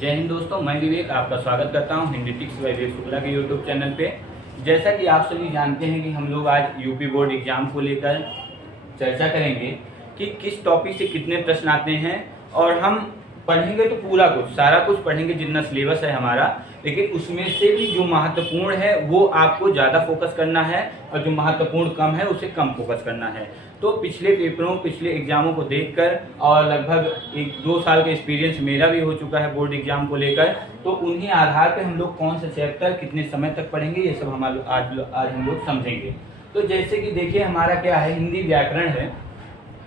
जय हिंद दोस्तों, मैं विवेक आपका स्वागत करता हूं हिंदी टिक्स बाय विवेक शुक्ला के यूट्यूब चैनल पे। जैसा कि आप सभी जानते हैं कि हम लोग आज यूपी बोर्ड एग्जाम को लेकर चर्चा करेंगे कि किस टॉपिक से कितने प्रश्न आते हैं। और हम पढ़ेंगे तो पूरा कुछ सारा कुछ पढ़ेंगे जितना सिलेबस है हमारा, लेकिन उसमें से भी जो महत्वपूर्ण है वो आपको ज़्यादा फोकस करना है और जो महत्वपूर्ण कम है उसे कम फोकस करना है। तो पिछले पेपरों पिछले एग्जामों को देखकर और लगभग 1-2 साल का एक्सपीरियंस मेरा भी हो चुका है बोर्ड एग्जाम को लेकर, तो उन्हीं आधार पर हम लोग कौन सा चैप्टर कितने समय तक पढ़ेंगे ये सब हम आज हम लोग समझेंगे। तो जैसे कि देखिए हमारा क्या है, हिंदी व्याकरण है।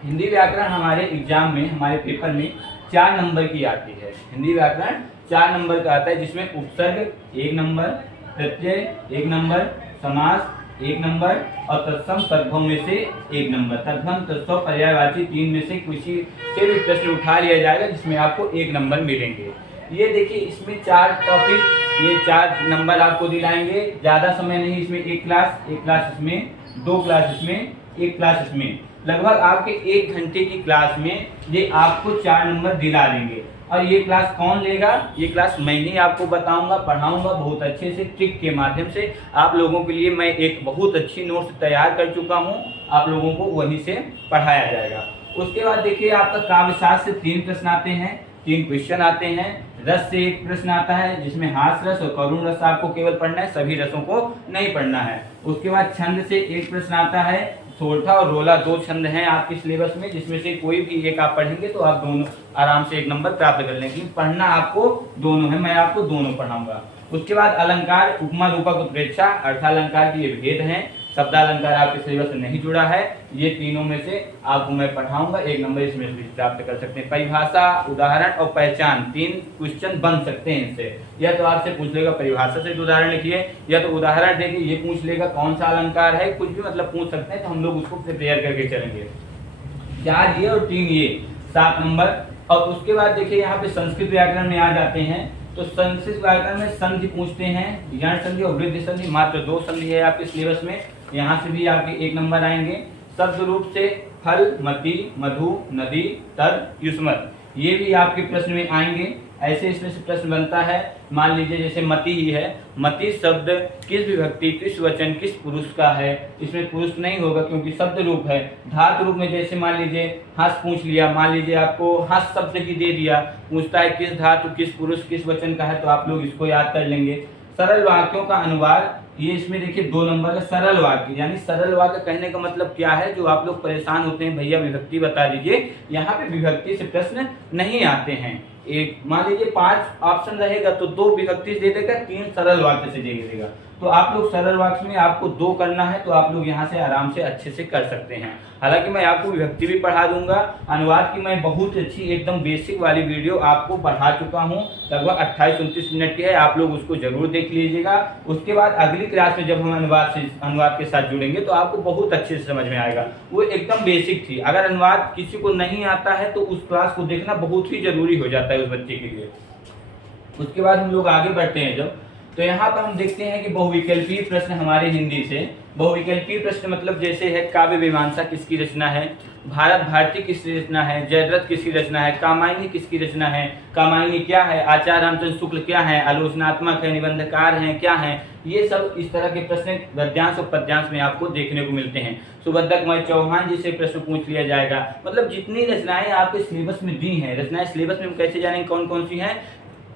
हिंदी व्याकरण हमारे एग्जाम में हमारे पेपर में 4 नंबर की आती है। हिंदी व्याकरण 4 नंबर का आता है, जिसमें उपसर्ग 1 नंबर, प्रत्यय 1 नंबर, समास 1 नंबर और तत्सम तद्भव में से 1 नंबर। तद्भव तत्सम पर्यायवाची 3 में से किसी से भी प्रश्न उठा लिया जाएगा जिसमें आपको 1 नंबर मिलेंगे। ये देखिए इसमें 4 टॉपिक, ये 4 नंबर आपको दिलाएंगे। ज़्यादा समय नहीं इसमें, एक क्लास इसमें, 2 क्लास इसमें, 1 क्लास इसमें, लगभग आपके 1 घंटे की क्लास में ये आपको 4 नंबर दिला देंगे। और ये क्लास कौन लेगा? ये क्लास मैं ही आपको बताऊंगा, पढ़ाऊंगा बहुत अच्छे से, ट्रिक के माध्यम से। आप लोगों के लिए मैं एक बहुत अच्छी नोट्स तैयार कर चुका हूं, आप लोगों को वहीं से पढ़ाया जाएगा। उसके बाद देखिए आपका काव्यशास्त्र से 3 प्रश्न आते हैं, 3 क्वेश्चन आते हैं। रस से 1 प्रश्न आता है जिसमें हास्य रस और करुण रस आपको केवल पढ़ना है, सभी रसों को नहीं पढ़ना है। उसके बाद छंद से 1 प्रश्न आता है। सोरठा और रोला 2 छंद हैं आपके सिलेबस में, जिसमें से कोई भी एक आप पढ़ेंगे तो आप दोनों आराम से 1 नंबर प्राप्त कर लेंगे। पढ़ना आपको दोनों है, मैं आपको दोनों पढ़ाऊंगा। उसके बाद अलंकार, उपमा रूपक उत्प्रेक्षा, अर्थालंकार के ये भेद हैं। शब्दालंकार आपके सिलेबस से नहीं जुड़ा है। ये तीनों में से आपको मैं पढ़ाऊंगा, 1 नंबर इसमें से प्राप्त कर सकते हैं। परिभाषा, उदाहरण और पहचान 3 क्वेश्चन बन सकते हैं इनसे। या तो आपसे पूछ लेगा परिभाषा से उदाहरण लिखिए, या तो उदाहरण देखिए ये पूछ लेगा कौन सा अलंकार है, कुछ भी मतलब पूछ सकते हैं। तो हम लोग उसको प्रिपेयर करके चलेंगे। 4 ये और 3 ये 7 नंबर। और उसके बाद देखिए यहाँ पे संस्कृत व्याकरण में आ जाते हैं। तो संस्कृत व्याकरण में संधि पूछते हैं, यण संधि और वृद्धि संधि, मात्र 2 संधि है आपके सिलेबस में। यहाँ से भी आपके 1 नंबर आएंगे। शब्द रूप से फल, मति, मधु, नदी, तद, युष्मत, ये भी आपके प्रश्न में आएंगे। ऐसे इसमें से प्रश्न बनता है। मान लीजिए जैसे मति ही है, मति शब्द किस विभक्ति, किस वचन, किस पुरुष का है। इसमें पुरुष नहीं होगा क्योंकि शब्द रूप है। धातु रूप में जैसे मान लीजिए हंस पूछ लिया, मान लीजिए आपको हंस शब्द ही दे दिया, पूछता है किस धातु, किस पुरुष, किस वचन का है, तो आप लोग इसको याद कर लेंगे। सरल वाक्यों का अनुवाद, ये इसमें देखिए 2 नंबर का सरल वाक्य, यानी सरल वाक्य कहने का मतलब क्या है, जो आप लोग परेशान होते हैं भैया विभक्ति बता दीजिए, यहाँ पे विभक्ति से प्रश्न नहीं आते हैं। एक मान लीजिए 5 ऑप्शन रहेगा तो 2 विभक्ति दे देगा, 3 सरल वाक्य से दे देगा। तो आप लोग सरल वाक्य में आपको 2 करना है, तो आप लोग यहाँ से आराम से अच्छे से कर सकते हैं। हालांकि मैं आपको विभक्ति भी पढ़ा दूंगा। अनुवाद की मैं बहुत अच्छी एकदम बेसिक वाली वीडियो आपको पढ़ा चुका हूँ, लगभग 28-29 मिनट की है, आप लोग उसको जरूर देख लीजिएगा। उसके बाद अगली क्लास में जब हम अनुवाद के साथ जुड़ेंगे तो आपको बहुत अच्छे से समझ में आएगा। वो एकदम बेसिक थी। अगर अनुवाद किसी को नहीं आता है तो उस क्लास को देखना बहुत ही जरूरी हो जाता है उस बच्चे के लिए। उसके बाद हम लोग आगे बढ़ते हैं जब, तो यहाँ पर हम देखते हैं कि बहुविकल्पीय प्रश्न हमारे हिंदी से। बहुविकल्पीय प्रश्न मतलब जैसे है काव्य मीमांसा किसकी रचना है, भारत भारती किसकी रचना है, जयद्रथ किसकी रचना है, कामायनी किसकी रचना है, कामायनी क्या है, आचार्य रामचंद्र शुक्ल क्या है, आलोचनात्मक है, निबंधकार हैं, क्या है। ये सब इस तरह के प्रश्न गद्यांश और पद्यांश में आपको देखने को मिलते हैं। सुबद्धकमय चौहान जी से प्रश्न पूछ लिया जाएगा। मतलब जितनी रचनाएं आपके सिलेबस में दी हैं, रचनाएं सिलेबस में हम कैसे जानेंगे कौन कौन सी हैं,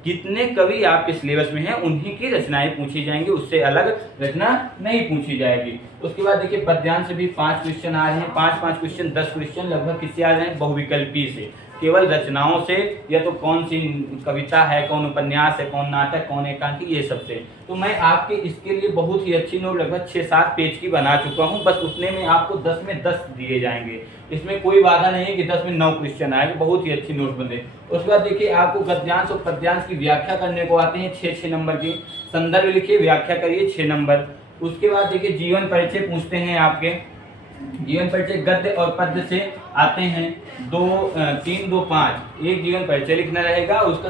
जितने कवि आपके सिलेबस में हैं उन्हीं की रचनाएं पूछी जाएंगी, उससे अलग रचना नहीं पूछी जाएगी। उसके बाद देखिए पद्यांश से भी 5 क्वेश्चन आ रहे हैं, 5-5 क्वेश्चन 10 क्वेश्चन लगभग किससे आ रहे हैं, बहुविकल्पी से, केवल रचनाओं से, या तो कौन सी कविता है, कौन उपन्यास है, कौन नाटक, कौन एकांकी, ये सब से। तो मैं आपके इसके लिए बहुत ही अच्छी नोट लगभग 6-7 पेज की बना चुका हूँ, बस उतने में आपको 10 में 10 दिए जाएंगे। इसमें कोई वादा नहीं है कि 10 में 9 क्वेश्चन आएंगे, बहुत ही अच्छी नोट बने। उसके बाद देखिए आपको गद्यांश और पद्यांश की व्याख्या करने को आते हैं 6-6 नंबर की। संदर्भ लिखिए, व्याख्या करिए 6 नंबर। उसके बाद देखिए जीवन परिचय पूछते हैं आपके। जीवन परिचय गद्य और पद्य से आते हैं 3, 2, 5। एक जीवन परिचय लिखना रहेगा, उसका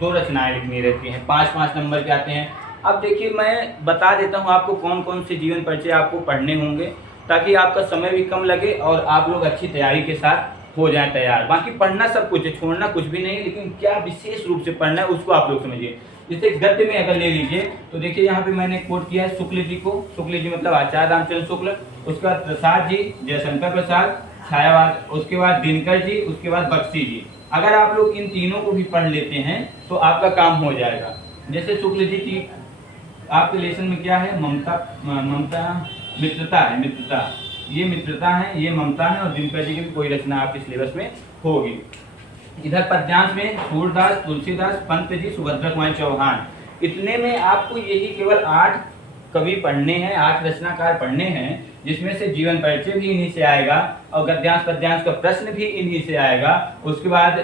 2 रचनाएं लिखनी रहती हैं, 5-5 नंबर के आते हैं। अब देखिए मैं बता देता हूँ आपको कौन कौन से जीवन परिचय आपको पढ़ने होंगे, ताकि आपका समय भी कम लगे और आप लोग अच्छी तैयारी के साथ हो जाए तैयार। बाकी पढ़ना सब कुछ है, छोड़ना कुछ भी नहीं, लेकिन क्या विशेष रूप से पढ़ना है उसको आप लोग समझिए। जैसे गद्य में अगर ले लीजिए तो देखिए यहाँ पे मैंने कोट किया है शुक्ल जी को, शुक्ल जी मतलब आचार्य रामचंद्र शुक्ल, उसके बाद प्रसाद जी, जयशंकर प्रसाद, छायावाद, उसके बाद दिनकर जी, उसके बाद बख्शी जी। अगर आप लोग इन तीनों को भी पढ़ लेते हैं तो आपका काम हो जाएगा। जैसे शुक्ल जी की आपके लेसन में क्या है, ममता, ममता मित्रता है, मित्रता, ये मित्रता है, ये ममता है, और दिनकर जी की भी कोई रचना आपके सिलेबस में होगी। इधर पद्यांश में सूरदास, तुलसीदास, पंत जी, सुभद्रा कुमारी चौहान, इतने में आपको यही केवल 8 कवि पढ़ने हैं, 8 रचनाकार पढ़ने हैं, जिसमें से जीवन परिचय भी इन्हीं से आएगा और गद्यांश पद्यांश का प्रश्न भी इन्हीं से आएगा। उसके बाद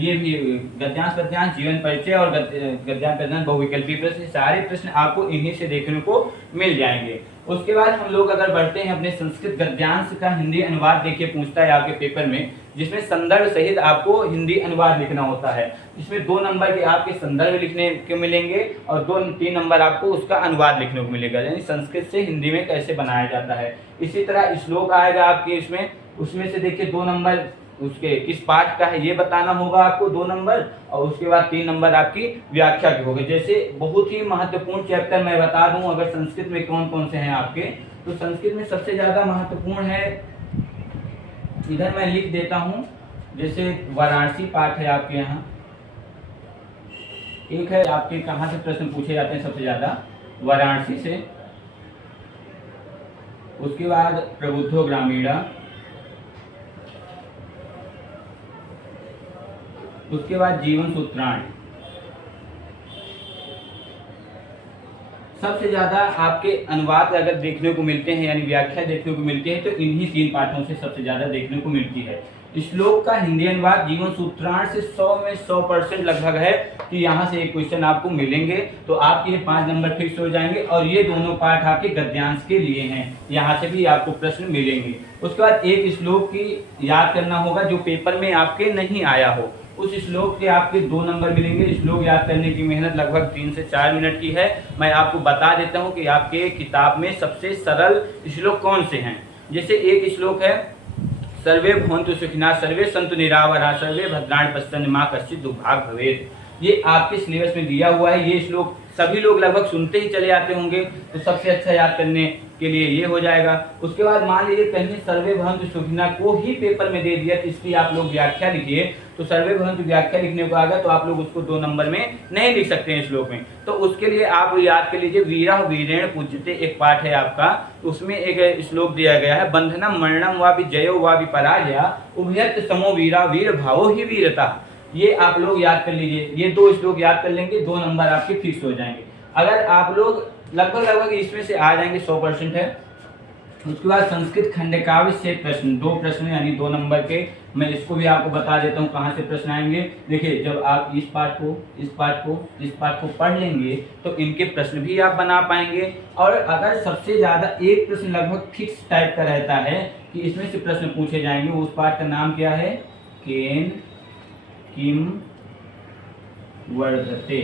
ये भी गद्यांश पद्यांश, जीवन परिचय और गद्यांश पद्यांश बहुविकल्पी प्रश्न, सारे प्रश्न आपको इन्हीं से देखने को मिल जाएंगे। उसके बाद हम लोग अगर बढ़ते हैं अपने संस्कृत गद्यांश का हिंदी अनुवाद, देखिए पूछता है आपके पेपर में, जिसमें संदर्भ सहित आपको हिंदी अनुवाद लिखना होता है। इसमें 2 नंबर के आपके संदर्भ लिखने को मिलेंगे और 2-3 नंबर आपको उसका अनुवाद लिखने को मिलेगा, यानी संस्कृत से हिंदी में कैसे बनाया जाता है। इसी तरह श्लोक आएगा आपके इसमें, उसमें से देखिए 2 नंबर उसके किस पाठ का है ये बताना होगा आपको 2 नंबर, और उसके बाद 3 नंबर आपकी व्याख्या के होंगे। जैसे बहुत ही महत्वपूर्ण चैप्टर मैं बता दूं अगर संस्कृत में कौन कौन से हैं आपके, तो संस्कृत में सबसे ज्यादा महत्वपूर्ण है, इधर मैं लिख देता हूं, जैसे वाराणसी पाठ है आपके यहाँ, एक है आपके कहाँ से प्रश्न पूछे जाते हैं सबसे ज्यादा, वाराणसी से, उसके बाद प्रबुद्धो ग्रामीणा, उसके बाद जीवन सूत्राणि। सबसे ज्यादा आपके अनुवाद अगर देखने को मिलते हैं यानी व्याख्या देखने को मिलती है तो इन्हीं 3 पाठों से सबसे ज्यादा देखने को मिलती है। श्लोक का हिंदी अनुवाद जीवन सूत्राण से 100 में 100% लगभग है कि यहाँ से एक क्वेश्चन आपको मिलेंगे, तो आपके ये 5 नंबर फिक्स हो जाएंगे। और ये दोनों पाठ आपके गद्यांश के लिए हैं, यहाँ से भी आपको प्रश्न मिलेंगे। उसके बाद एक श्लोक की याद करना होगा जो पेपर में आपके नहीं आया हो, उस श्लोक के आपके 2 नंबर मिलेंगे। श्लोक याद करने की मेहनत लगभग 3 से 4 मिनट की है। मैं आपको बता देता हूँ कि आपके किताब में सबसे सरल श्लोक कौन से हैं। जैसे एक श्लोक है, सर्वे भवन्तु सुखिनः, सर्वे सन्तु निरावराः, सर्वे भद्राणि पश्यन्तु मा कश्चित् दुर्भाग् भवेत्। ये आपके सिलेबस में दिया हुआ है। ये श्लोक सभी लोग लगभग सुनते ही चले आते होंगे, तो सबसे अच्छा याद करने के लिए ये हो जाएगा। उसके बाद मान लीजिए कहीं सर्वे भवन्तु सुखिनः को ही पेपर में दे दिया, तो इसकी आप लोग व्याख्या लिखिए, तो सर्वे भवन्तु व्याख्या लिखने को आ गया तो आप लोग उसको 2 नंबर में नहीं लिख सकते हैं श्लोक में। तो उसके लिए आप याद कर लीजिए, वीरः वीरेण पूज्यते एक पाठ है आपका, उसमें एक श्लोक दिया गया है, बंधनम मरणम वा विजयो वा विपराजया उभयत्र समो वीरा वीर भावो ही वीरता। ये आप लोग याद कर लीजिए, ये 2 श्लोक याद कर लेंगे, 2 नंबर आपके फिक्स हो जाएंगे। अगर आप लोग लगभग इसमें से आ जाएंगे 100% है। उसके बाद संस्कृत खंडकाव्य से प्रश्न, 2 प्रश्न यानी 2 नंबर के, मैं इसको भी आपको बता देता हूँ कहाँ से प्रश्न आएंगे। देखिए जब आप इस पाठ को पढ़ लेंगे तो इनके प्रश्न भी आप बना पाएंगे। और अगर सबसे ज्यादा एक प्रश्न लगभग फिक्स टाइप का रहता है कि इसमें से प्रश्न पूछे जाएंगे, उस पाठ का नाम क्या है, केन किम वर्धते,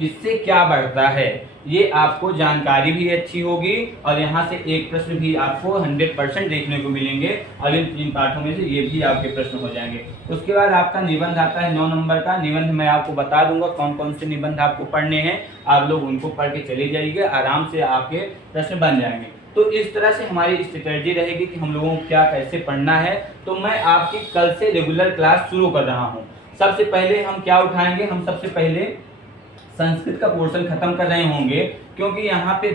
इससे क्या बढ़ता है, ये आपको जानकारी भी अच्छी होगी और यहाँ से एक प्रश्न भी आपको 100% देखने को मिलेंगे। अब इन 3 पाठों में से ये भी आपके प्रश्न हो जाएंगे। उसके बाद आपका निबंध आता है 9 नंबर का। निबंध मैं आपको बता दूंगा कौन कौन से निबंध आपको पढ़ने हैं, आप लोग उनको पढ़ के चले जाइए, आराम से आपके प्रश्न बन जाएंगे। तो इस तरह से हमारी स्ट्रेटजी रहेगी कि हम लोगों को क्या कैसे पढ़ना है। तो मैं आपकी कल से रेगुलर क्लास शुरू कर रहा हूँ। सबसे पहले हम क्या उठाएंगे, हम सबसे पहले संस्कृत का पोर्शन खत्म कर रहे होंगे, क्योंकि यहाँ पे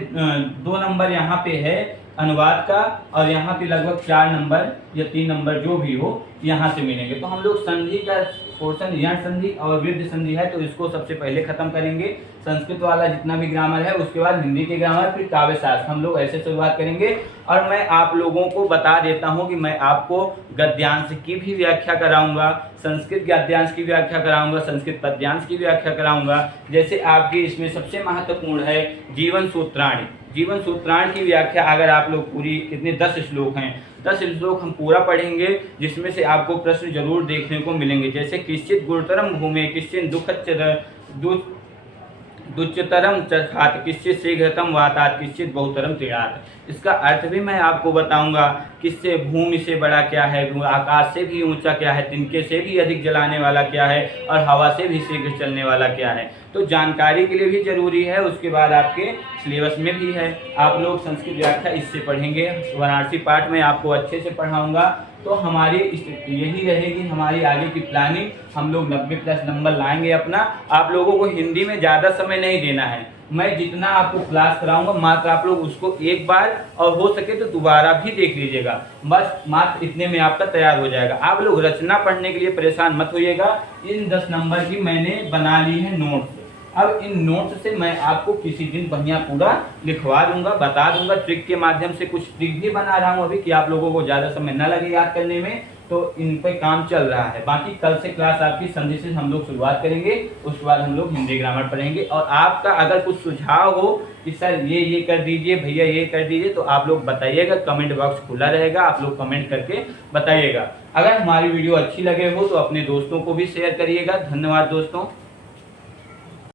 2 नंबर यहाँ पे है अनुवाद का और यहाँ पे लगभग 4 नंबर या 3 नंबर जो भी हो यहाँ से मिलेंगे। तो हम लोग संधि का पोर्शन, यण संधि और वृद्धि संधि है तो इसको सबसे पहले खत्म करेंगे, संस्कृत वाला जितना भी ग्रामर है, उसके बाद हिंदी के ग्रामर, फिर काव्य शास्त्र, हम लोग ऐसे शुरुआत करेंगे। और मैं आप लोगों को बता देता हूँ कि मैं आपको गद्यांश की भी व्याख्या कराऊंगा, संस्कृत गद्यांश की व्याख्या कराऊंगा, संस्कृत पद्यांश की व्याख्या कराऊंगा। जैसे आपके इसमें सबसे महत्वपूर्ण है जीवन सूत्राणि। जीवन सूत्राण की व्याख्या अगर आप लोग पूरी, कितने 10 श्लोक हैं, 10 श्लोक हम पूरा पढ़ेंगे, जिसमें से आपको प्रश्न जरूर देखने को मिलेंगे। जैसे किश्चित गुरुतरम भूमे किश्चित दुच्चतरम चखात किश्चित शीघ्रतम वातात किश्चित बहुतरम तीरात। इसका अर्थ भी मैं आपको बताऊंगा। किससे भूमि से बड़ा क्या है, आकाश से भी ऊंचा क्या है, तिनके से भी अधिक जलाने वाला क्या है, और हवा से भी शीघ्र चलने वाला क्या है। तो जानकारी के लिए भी जरूरी है, उसके बाद आपके सिलेबस में भी है। आप लोग संस्कृत व्याख्या इससे पढ़ेंगे, वाराणसी पाठ में आपको अच्छे से पढ़ाऊंगा। तो हमारी यही रहेगी हमारी आगे की प्लानिंग। हम लोग 90+ नंबर लाएंगे अपना। आप लोगों को हिंदी में ज़्यादा समय नहीं देना है। मैं जितना आपको क्लास कराऊंगा मात्र आप लोग उसको एक बार और हो सके तो दोबारा भी देख लीजिएगा। बस मात्र इतने में आपका तैयार हो जाएगा। आप लोग रचना पढ़ने के लिए परेशान मत होइएगा। इन 10 नंबर की मैंने बना ली है नोट्स। अब इन नोट्स से मैं आपको किसी दिन बढ़िया पूरा लिखवा दूंगा, बता दूंगा। ट्रिक के माध्यम से कुछ ट्रिक भी बना रहा हूँ अभी कि आप लोगों को ज़्यादा समय न लगे याद करने में। तो इन पे काम चल रहा है। बाकी कल से क्लास आपकी संधि से हम लोग शुरुआत करेंगे, उसके बाद हम लोग हिंदी ग्रामर पढ़ेंगे। और आपका अगर कुछ सुझाव हो कि सर ये कर दीजिए, भैया ये कर दीजिए, तो आप लोग बताइएगा। कमेंट बॉक्स खुला रहेगा, आप लोग कमेंट करके बताइएगा। अगर हमारी वीडियो अच्छी लगे हो तो अपने दोस्तों को भी शेयर करिएगा। धन्यवाद दोस्तों।